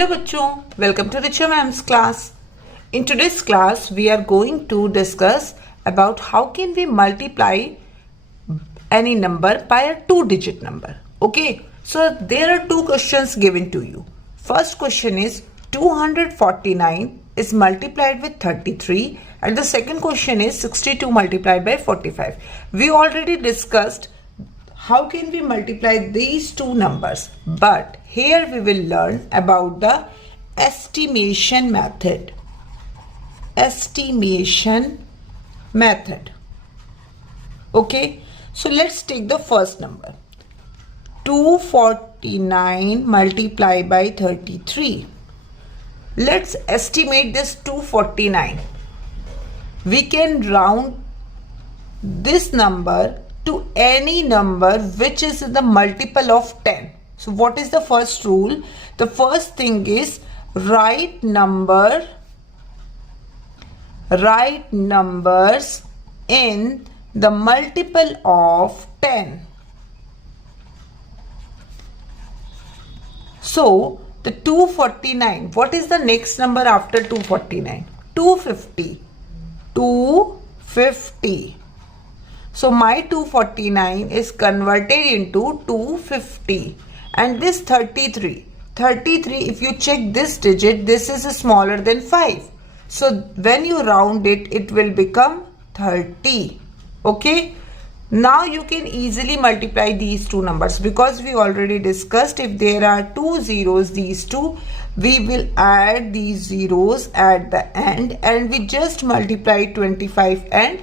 Hello बच्चों, welcome to Richa Ma'am's class. In today's class, we are going to discuss about how can we multiply any number by a two-digit number. Okay, so there are two questions given to you. First question is 249 is multiplied with 33 and the second question is 62 multiplied by 45. We already discussed how can we multiply these two numbers, but here we will learn about the estimation method. Okay, so let's take the first number. 249 multiplied by 33. Let's estimate this 249. We can round this number to any number which is the multiple of 10. So what is the first rule? The first thing is write numbers in the multiple of 10. So the 249, what is the next number after 249? 250. 250. So my 249 is converted into 250. And this 33, if you check this digit, this is smaller than 5. So when you round it, it will become 30. Okay. Now you can easily multiply these two numbers because we already discussed if there are two zeros, these two, we will add these zeros at the end and we just multiply 25 and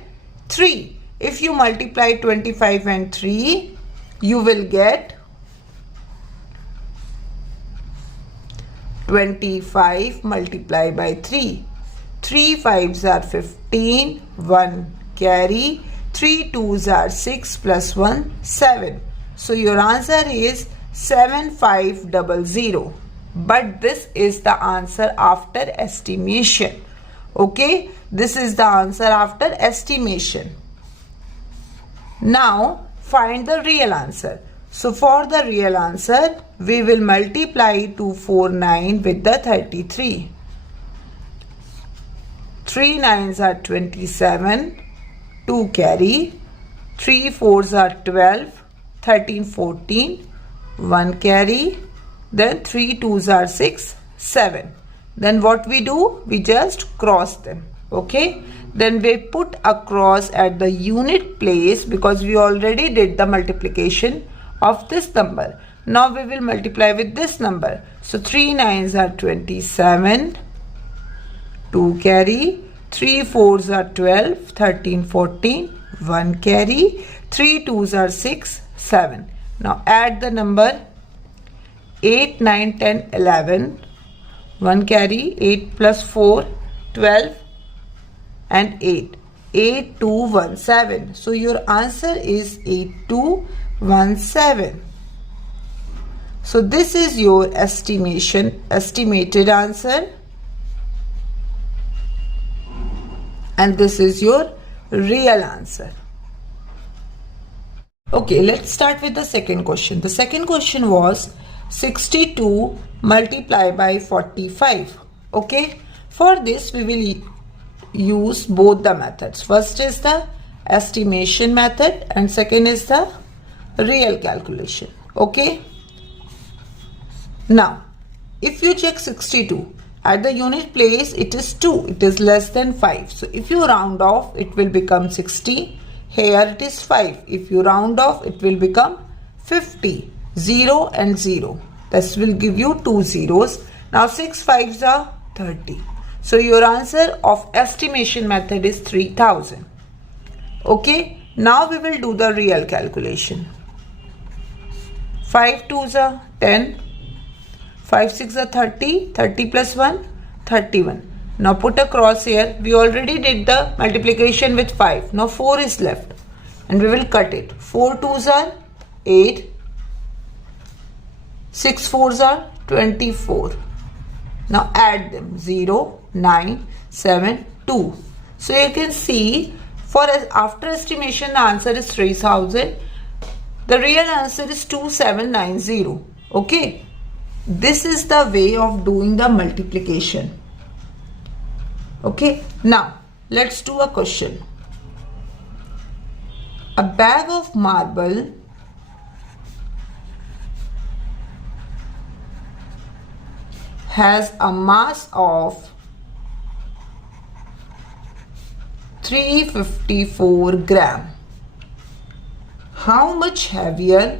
3. If you multiply 25 and 3, you will get 25 multiplied by 3. 3 5s are 15, 1 carry, 3 2s are 6 plus 1, 7. So your answer is 7500. But this is the answer after estimation. Okay, this is the answer after estimation. Now find the real answer. So for the real answer, we will multiply 249 with the 33. 3 9s are 27, 2 carry, 3 4s are 12, 13 14, 1 carry, then 3 2s are 6, 7. Then what we do? We just cross them. Okay. Then we put a cross at the unit place because we already did the multiplication of this number. Now we will multiply with this number. So 3 9s are 27, 2 carry, 3 4s are 12, 13 14, 1 carry, 3 2s are 6, 7. Now add the number 8, 9, 10, 11, 1 carry, 8 plus 4, 12 and 8. 8217. So your answer is 8217. So this is your estimated answer. And this is your real answer. Okay, let's start with the second question. The second question was 62 multiplied by 45. Okay, for this we will use both the methods. First is the estimation method and second is the real calculation. Okay, now if you check 62 at the unit place, it is 2, it is less than 5. So if you round off, it will become 60. Here it is 5. If you round off, it will become 50. 0 and 0. This will give you 2 zeros. Now 6 5s are 30. So your answer of estimation method is 3000. Okay. Now we will do the real calculation. 5 2s are 10. 5 6 are 30. 30 plus 1, 31. Now put a cross here. We already did the multiplication with 5. Now 4 is left. And we will cut it. 4 2s are 8. 6 4s are 24. Now add them. 0, 9, 7, 2. So you can see for after estimation the answer is 3000. The real answer is 2790. Okay. This is the way of doing the multiplication. Okay, now let's do a question. A bag of marble has a mass of 354 gram. How much heavier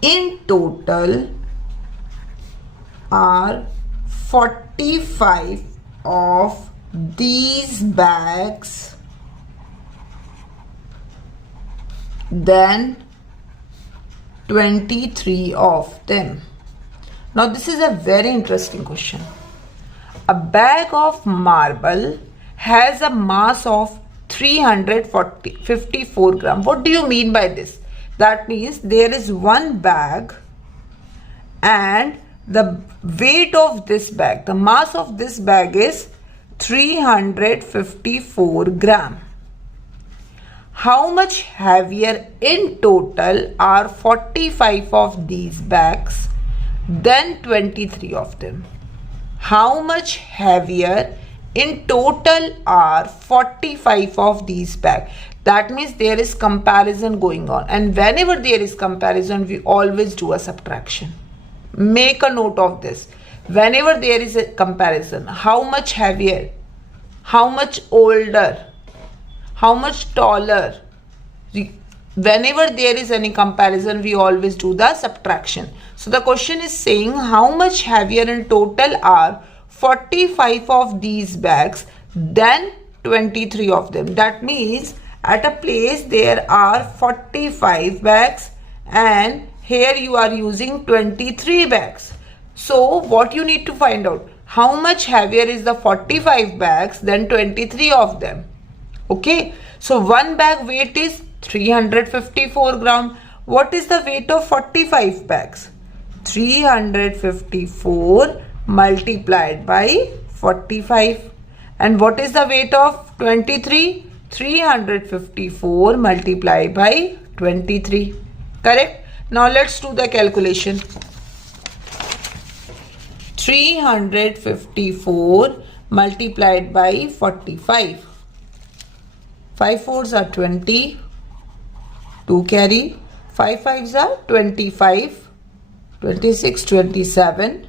in total are 45 of these bags than 23 of them? Now this is a very interesting question. A bag of marble has a mass of 354 gram. What do you mean by this? That means there is one bag and the weight of this bag, the mass of this bag is 354 gram. How much heavier in total are 45 of these bags than 23 of them? How much heavier in total are 45 of these bags? That means there is comparison going on, and whenever there is comparison we always do a subtraction. Make a note of this. Whenever there is a comparison, how much heavier, how much older, how much taller, whenever there is any comparison we always do the subtraction. So the question is saying how much heavier in total are 45 of these bags than 23 of them. That means at a place there are 45 bags and here you are using 23 bags. So what you need to find out, how much heavier is the 45 bags than 23 of them? Okay, so one bag weight is 354 gram. What is the weight of 45 bags? 354 multiplied by 45. And what is the weight of 23? 354 multiplied by 23. Correct? Now let's do the calculation. 354 multiplied by 45. 5 fours are 20. 2 carry. 5 fives are 25. 26, 27.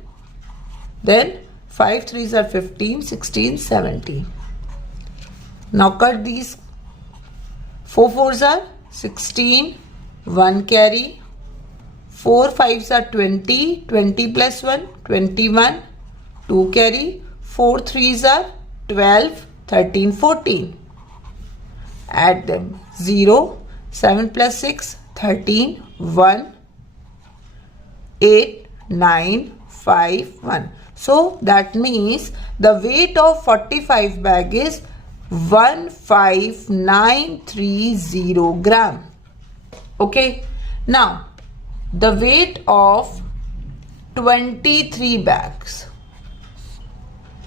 Then 5 threes are 15, 16, 17. Now cut these. 4 fours are 16. 1 carry. 4 fives are 20. 20 plus 1, 21. 2 carry. 4 threes are 12, 13, 14. Add them. 0. 7 plus 6, 13. 1. 8, 9, 5, 1. So that means the weight of 45 bag is 15930 gram. Okay. Now the weight of 23 bags.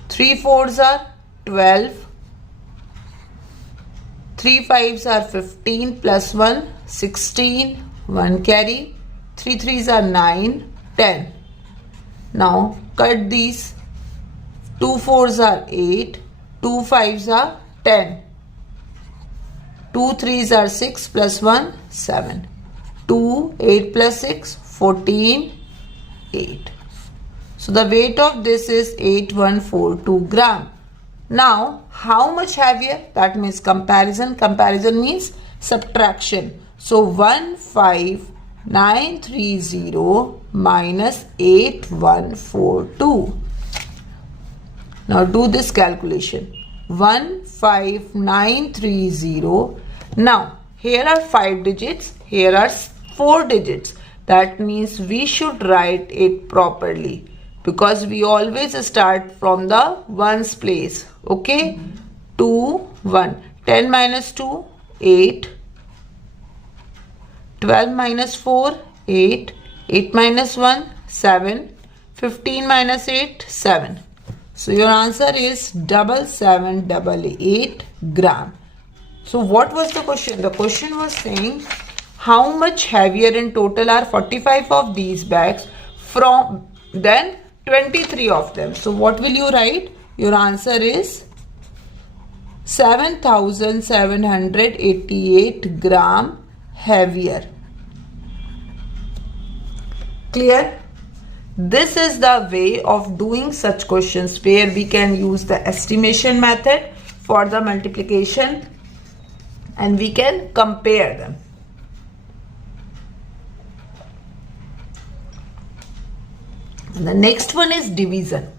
3 fours are 12. 3 fives are 15 plus 1, 16. 1 carry. 3 threes are 9, 10. Now cut these. 2 fours are 8. 2 fives are 10. 2 threes are 6 plus 1, 7. 2, 8 plus 6, 14, 8. So the weight of this is 8142 gram. Now how much heavier? That means comparison. Comparison means subtraction. So 15930 minus 8142. Now do this calculation. 15930. Now here are 5 digits. Here are 4 digits. That means we should write it properly, because we always start from the ones place. Okay. 2, 1. 10 minus 2, 8. 12 minus 4, 8. 8 minus 1, 7. 15 minus 8, 7. So your answer is 7788 gram. So what was the question? The question was saying how much heavier in total are 45 of these bags from than 23 of them. So what will you write? Your answer is 7788 gram heavier. Clear? This is the way of doing such questions where we can use the estimation method for the multiplication and we can compare them. And the next one is division.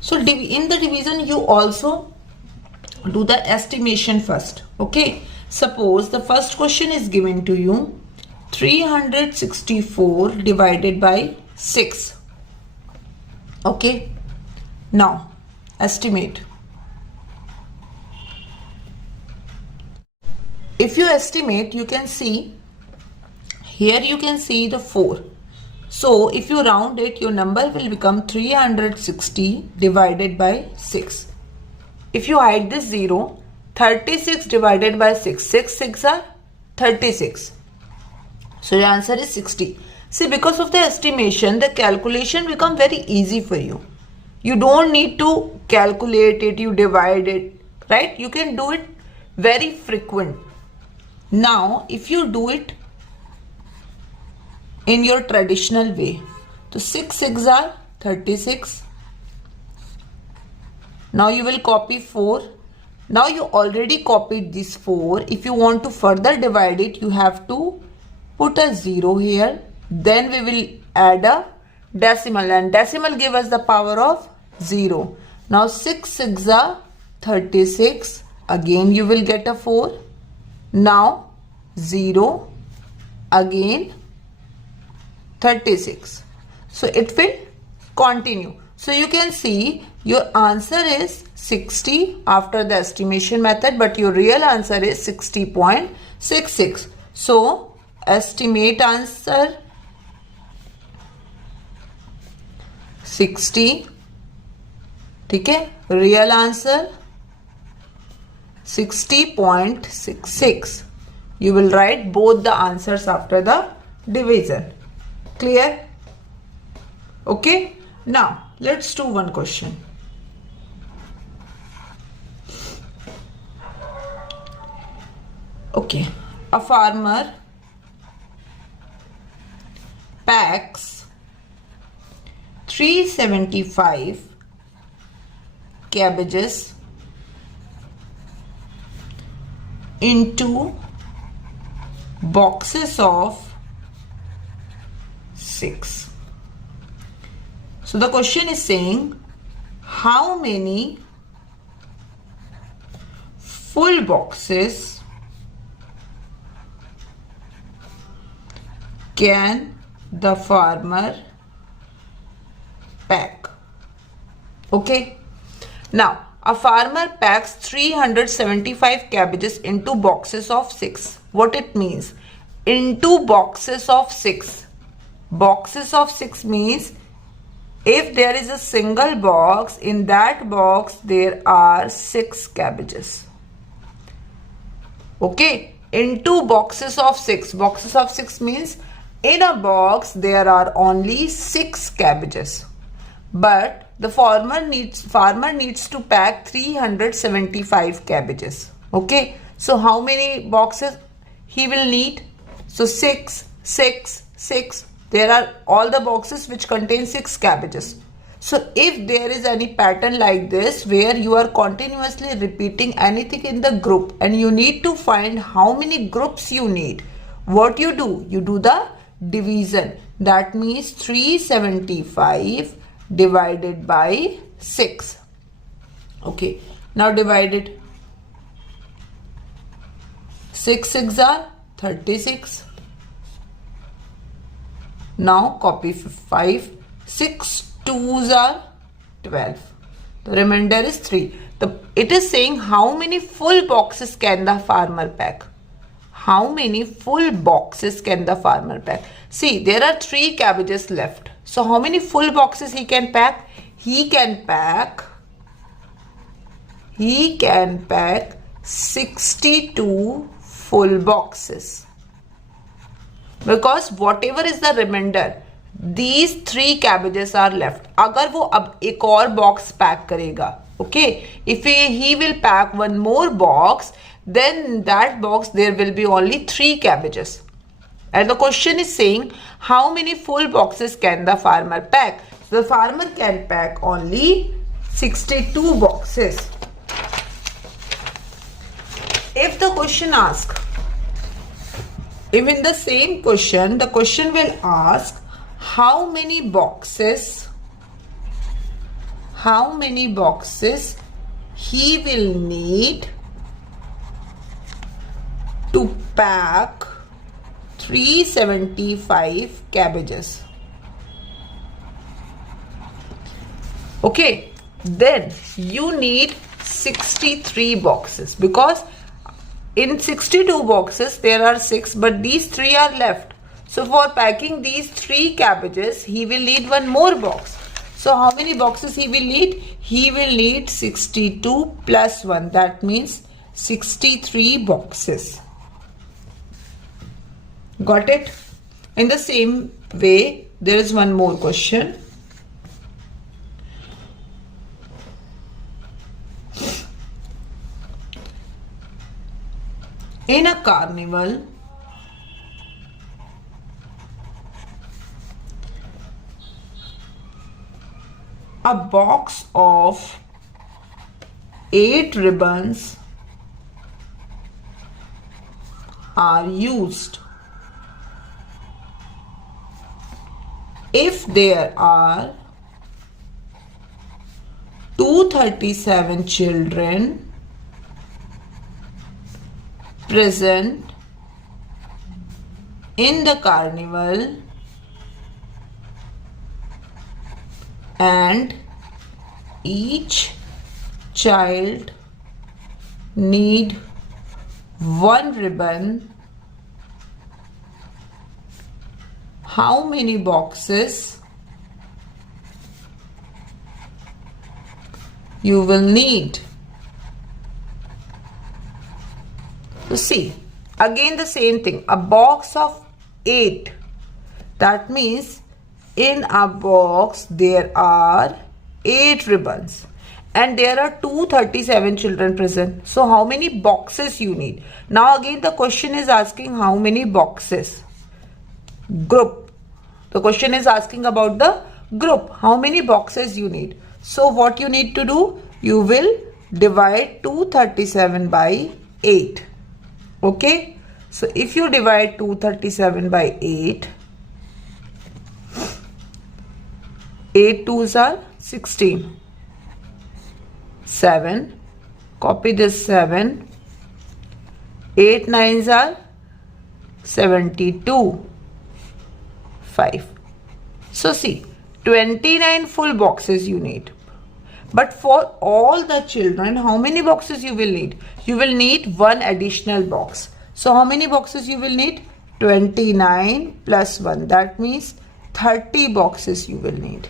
So in the division you also do the estimation first. Okay, suppose the first question is given to you 364 divided by 6. Okay, now estimate. If you estimate, you can see here, you can see the 4. So if you round it, your number will become 360 divided by 6. If you hide this 0, 36 divided by 6. 6 are 36. So your answer is 60. See, because of the estimation, the calculation become very easy for you. You don't need to calculate it, you divide it, right? You can do it very frequent. Now, if you do it in your traditional way, so 6 are 36. Now you will copy 4. Now you already copied this 4. If you want to further divide it, you have to put a 0 here. Then we will add a decimal, and decimal give us the power of 0. Now 6 are 36. Again you will get a 4. Now 0, again 36. So it will continue. So you can see your answer is 60 after the estimation method, but your real answer is 60.66. So estimate answer 60, ठीक है, real answer 60.66. You will write both the answers after the division. Clear? Okay. Now let's do one question. Okay. A farmer packs 375 cabbages into boxes of 6. So the question is saying how many full boxes can the farmer pack? Okay. Now a farmer packs 375 cabbages into boxes of 6. What it means? Into boxes of 6. Boxes of 6 means if there is a single box, in that box there are 6 cabbages. Okay, into boxes of 6. Boxes of 6 means in a box there are only 6 cabbages. But the farmer needs to pack 375 cabbages. Okay, so how many boxes he will need? So 6, 6, 6. There are all the boxes which contain 6 cabbages. So if there is any pattern like this where you are continuously repeating anything in the group and you need to find how many groups you need, what you do? You do the division. That means 375 divided by 6. Okay, now divide it. 6 are 36. Now copy 5. 6 2s are 12. The remainder is 3. It is saying how many full boxes can the farmer pack? How many full boxes can the farmer pack? See, there are 3 cabbages left. So how many full boxes he can pack? He can pack 62 full boxes. Because whatever is the remainder, these 3 cabbages are left. अगर वो अब एक और box pack करेगा, okay? If he will pack one more box, then that box there will be only 3 cabbages. And the question is saying how many full boxes can the farmer pack? The farmer can pack only 62 boxes. If the question asks, if in the same question, the question will ask how many boxes he will need to pack 375 cabbages. Okay, then you need 63 boxes because in 62 boxes there are 6, but these 3 are left. So for packing these 3 cabbages, he will need one more box. So how many boxes he will need? He will need 62 plus 1. That means 63 boxes. Got it? In the same way, there is one more question. In a carnival, a box of 8 ribbons are used. If there are 237 children present in the carnival and each child need one ribbon, how many boxes you will need? So see, again the same thing, a box of 8. That means in a box there are 8 ribbons and there are 237 children present. So how many boxes you need? Now again the question is asking how many boxes. Group. The question is asking about the group. How many boxes you need? So what you need to do? You will divide 237 by 8. Okay, so if you divide 237 by 8, 8 2s are 16, 7, copy this 7, 8 9s are 72, 5. So see, 29 full boxes you need. But for all the children, how many boxes you will need? You will need one additional box. So how many boxes you will need? 29 plus 1. That means 30 boxes you will need.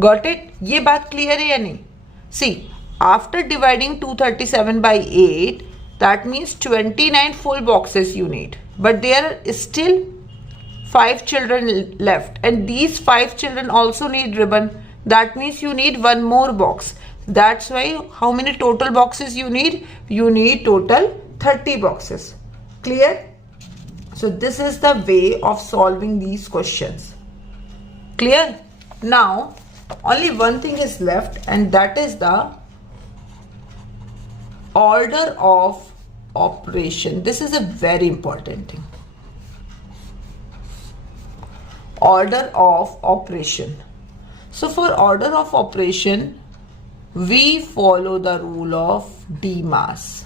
Got it? ये बात clear है या नहीं? See, after dividing 237 by 8, that means 29 full boxes you need. But there is still 5 children left. And these 5 children also need ribbon. That means you need one more box. That's why how many total boxes you need? You need total 30 boxes. Clear? So this is the way of solving these questions. Clear? Now only one thing is left, and that is the order of operation. This is a very important thing. Order of operation. So for order of operation, we follow the rule of DMAS.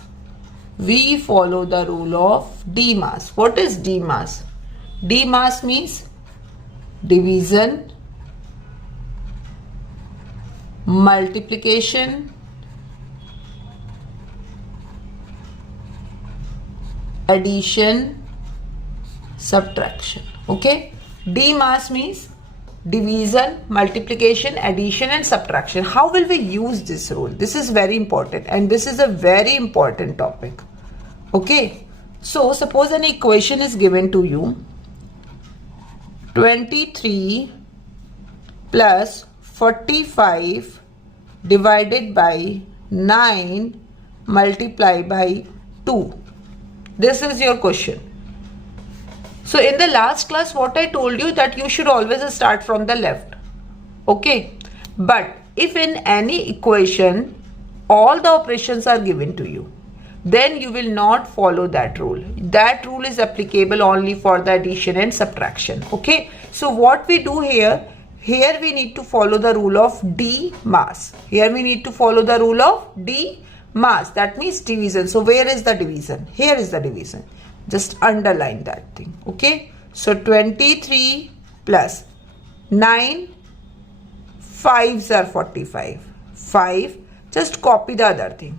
We follow the rule of DMAS. What is DMAS? DMAS means division, multiplication, addition, subtraction. Okay, D mass means division, multiplication, addition and subtraction. How will we use this rule? This is very important and this is a very important topic. Okay, so suppose an equation is given to you, 23 plus 45 divided by 9 multiplied by 2. This is your question. So in the last class what I told you that you should always start from the left. Okay, but if in any equation all the operations are given to you, then you will not follow that rule. That rule is applicable only for the addition and subtraction. Okay, so what we do here we need to follow the rule of D mass. Here we need to follow the rule of D mass. That means division. So where is the division? Here is the division. Just underline that thing. Okay, so 23 plus 9, 5s are 45. 5, just copy the other thing.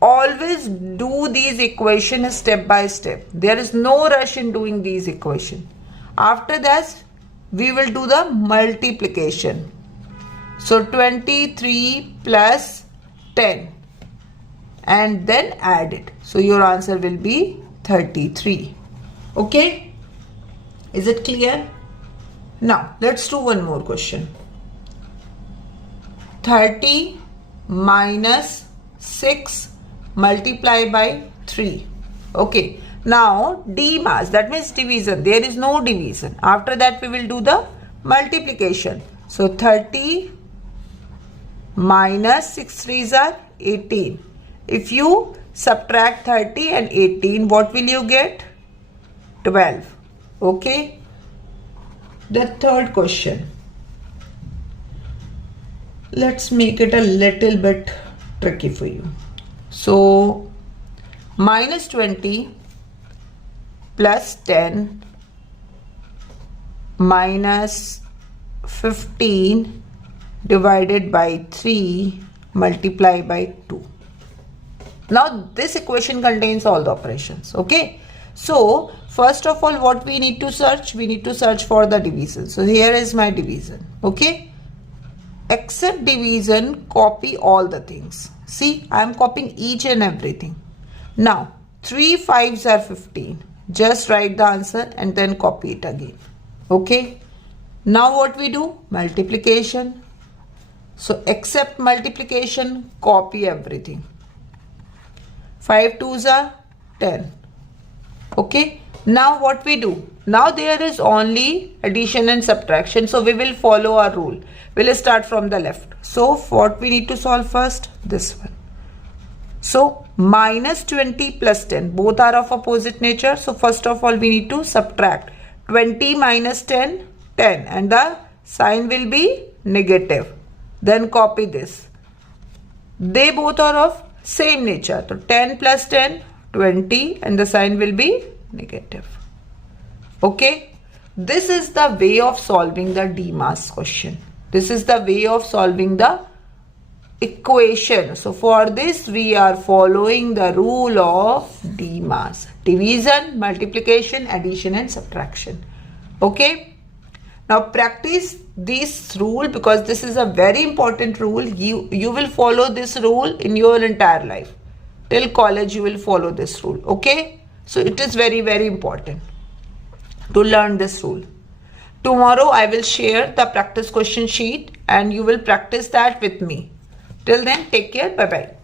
Always do these equations step by step. There is no rush in doing these equations. After that, we will do the multiplication. So 23 plus 10 and then add it. So your answer will be 33. Okay, is it clear? Now let's do one more question. 30 minus 6 multiplied by 3. Okay, now D mass, that means division. There is no division. After that we will do the multiplication. So 30 minus 6 3s are 18. If you subtract 30 and 18, what will you get? 12. Okay, the third question. Let's make it a little bit tricky for you. So minus 20 plus 10 minus 15 divided by 3 multiplied by 2. Now this equation contains all the operations. Okay, so first of all what we need to search? We need to search for the division. So here is my division. Okay, except division, copy all the things. See, I am copying each and everything. Now 3 5s are 15. Just write the answer and then copy it again. Okay, now what we do? Multiplication. So except multiplication, copy everything. 5 2s are 10. Okay, now what we do? Now there is only addition and subtraction, so we will follow our rule. We'll start from the left. So what we need to solve first? This one. So minus 20 plus 10, both are of opposite nature. So first of all we need to subtract 20 minus 10, 10, and the sign will be negative. Then copy this. They both are of same nature. So 10 plus 10, 20, and the sign will be negative. Okay, this is the way of solving the D mass question. This is the way of solving the equation. So for this we are following the rule of D mass: division, multiplication, addition and subtraction. Okay, now practice this rule because this is a very important rule. You will follow this rule in your entire life. Till college you will follow this rule. Okay, so it is very, very important to learn this rule. Tomorrow I will share the practice question sheet and you will practice that with me. Till then, take care. Bye bye.